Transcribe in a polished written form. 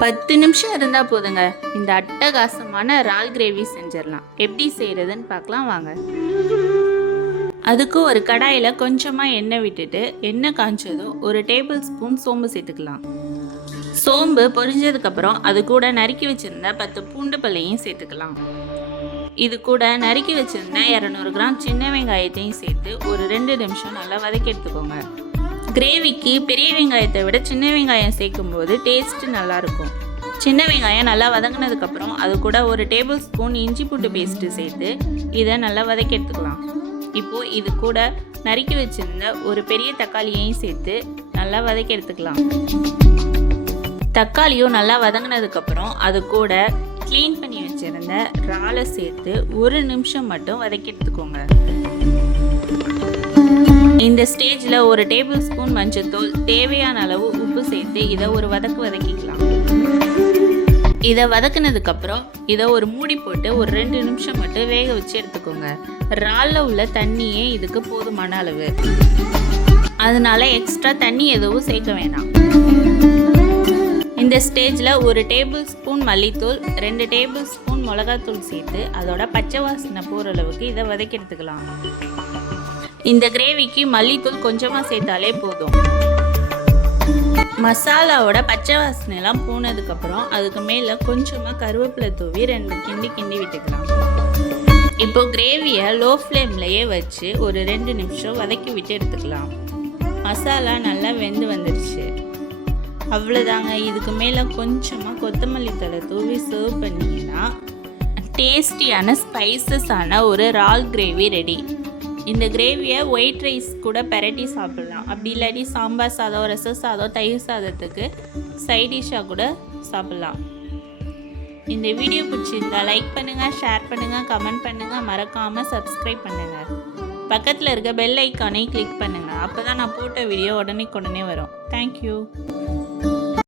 10 நிமிஷம் இருந்தால் போதுங்க, இந்த அட்டகாசமான இறால் கிரேவி செஞ்சிடலாம். எப்படி செய்கிறதுன்னு பார்க்கலாம் வாங்க. அதுக்கு ஒரு கடாயில் கொஞ்சமாக எண்ணெய் விட்டுட்டு, எண்ணெய் காய்ச்சதும் 1 டேபிள் ஸ்பூன் சோம்பு சேர்த்துக்கலாம். சோம்பு பொரிஞ்சதுக்கப்புறம் அது கூட நறுக்கி வச்சுருந்த 10 பூண்டு பல்லையும் சேர்த்துக்கலாம். இது கூட நறுக்கி வச்சுருந்த 200 கிராம் சின்ன வெங்காயத்தையும் சேர்த்து ஒரு 2 நிமிஷம் நல்லா வதக்கி எடுத்துக்கோங்க. கிரேவிக்கு பெரிய வெங்காயத்தை விட சின்ன வெங்காயம் சேர்க்கும்போது டேஸ்ட்டு நல்லாயிருக்கும். சின்ன வெங்காயம் நல்லா வதங்கினதுக்கப்புறம் அது கூட 1 டேபிள் ஸ்பூன் இஞ்சி பூண்டு பேஸ்ட்டு சேர்த்து இதை நல்லா வதக்கி எடுத்துக்கலாம். இப்போது இது கூட நறுக்கி வச்சுருந்த ஒரு பெரிய தக்காளியையும் சேர்த்து நல்லா வதக்கி எடுத்துக்கலாம். தக்காளியும் நல்லா வதங்கினதுக்கப்புறம் அது கூட க்ளீன் பண்ணி வச்சுருந்த இறாலை சேர்த்து 1 நிமிஷம் மட்டும் வதக்கி எடுத்துக்கோங்க. இந்த ஸ்டேஜில் 1 டேபிள் ஸ்பூன் மஞ்சள்தூள், தேவையான அளவு உப்பு சேர்த்து இதை ஒரு வதக்கிக்கலாம். இதை வதக்குனதுக்கப்புறம் இதை ஒரு மூடி போட்டு ஒரு 2 நிமிஷம் மட்டும் வேக வச்சு எடுத்துக்கோங்க. இறாலில் உள்ள தண்ணியே இதுக்கு போதுமான அளவு, அதனால எக்ஸ்ட்ரா தண்ணி எதுவும் சேர்க்க வேணாம். இந்த ஸ்டேஜில் 1 டேபிள் ஸ்பூன் மல்லித்தூள், 2 டேபிள் ஸ்பூன் மிளகாத்தூள் சேர்த்து அதோட பச்சை வாசனை போகிற அளவுக்கு இதை வதக்கி எடுத்துக்கலாம். இந்த கிரேவிக்கு மல்லித்தூள் கொஞ்சமாக சேர்த்தாலே போதும். மசாலாவோட பச்சை வாசனைலாம் போனதுக்கப்புறம் அதுக்கு மேலே கொஞ்சமாக கருவேப்பிலை தூவி 2 கிண்டி விட்டுக்கலாம். இப்போ கிரேவியை லோ ஃப்ளேம்லையே வச்சு ஒரு 2 நிமிஷம் வதக்கி விட்டு எடுத்துக்கலாம். மசாலா நல்லா வெந்து வந்துடுச்சு. அவ்வளோதாங்க. இதுக்கு மேலே கொஞ்சமாக கொத்தமல்லி தழை தூவி சர்வ் பண்ணிங்கன்னா டேஸ்டியான ஸ்பைசஸான ஒரு இறால் கிரேவி ரெடி. இந்த கிரேவியை ஒயிட் ரைஸ் கூட பெரட்டி சாப்பிட்லாம். அப்படி இல்லாட்டி சாம்பார் சாதம், ரசம் சாதம், தயிர் சாதத்துக்கு சைட் டிஷ்ஷாக கூட சாப்பிட்லாம். இந்த வீடியோ பிடிச்சிருந்தா லைக் பண்ணுங்கள், ஷேர் பண்ணுங்கள், கமெண்ட் பண்ணுங்கள், மறக்காமல் சப்ஸ்கிரைப் பண்ணுங்கள். பக்கத்தில் இருக்க பெல் ஐக்கானை கிளிக் பண்ணுங்கள். அப்போ தான் நான் போட்ட வீடியோ உடனே வரும். தேங்க்யூ.